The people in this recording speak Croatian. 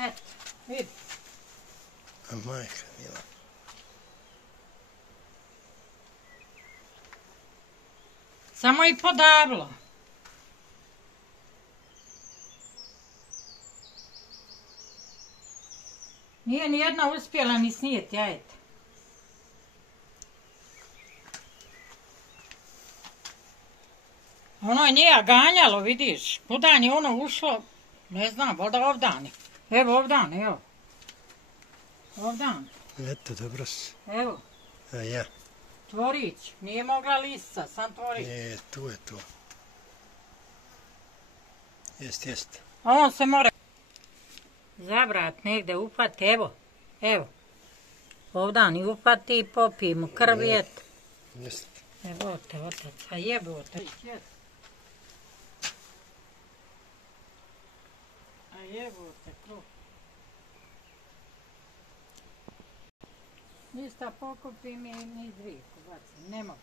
Eto, vidi. A majka mila. Samo i podavlo. Nije ni jedna uspjela ni snijeti jajeta. Ono je nije ganjalo, vidiš. Kudan je ono ušlo, ne znam, voda ovdani. Evo ovdan, evo. Ovdan. Eto, dobro si. Evo. A ja? Tvorić. Nije mogla lisa, sam tvorić. Tu je tu. Jest. A on se mora zabrat negde upati, evo. Evo. Ovdan i upati i popijemo krvijet. Jest. Evo te, otac, a jebote. A jebote, kruh. Ništa pokupim i ni zviku bacim, ne mogu.